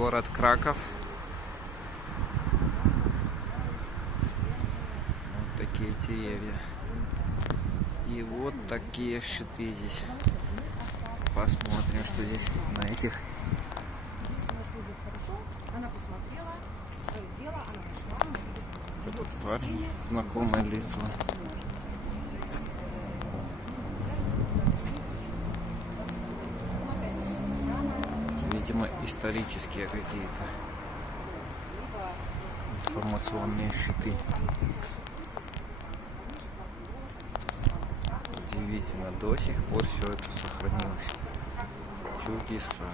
город Краков. Вот такие деревья. И вот такие щиты здесь. Посмотрим, что здесь на этих. Она посмотрела, дело, она нашла. Этот парень, знакомое лицо. Видимо, исторические какие-то информационные щиты. Удивительно, до сих пор все это сохранилось. Чудеса.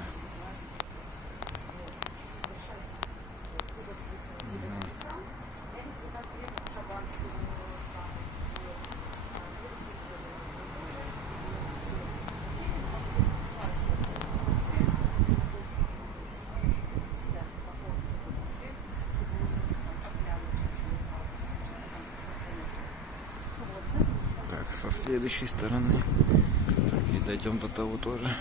Так, со следующей стороны. Так, и дойдем до того тоже. Так.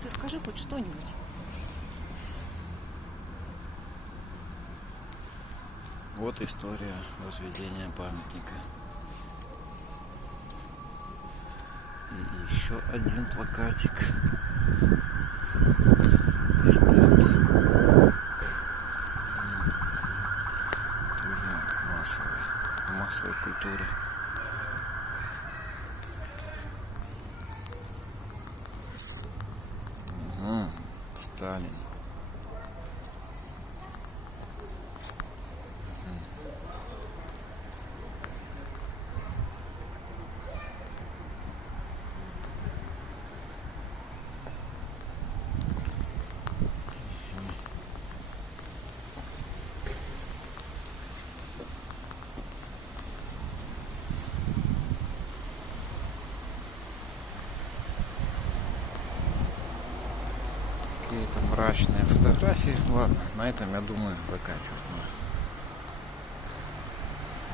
Ты скажи хоть что-нибудь. Вот история возведения памятника. И еще один плакатик. И стенд. Тоже массовой культуры. Угу. Сталин. Какие-то мрачные фотографии. Ладно, на этом, я думаю, заканчивать.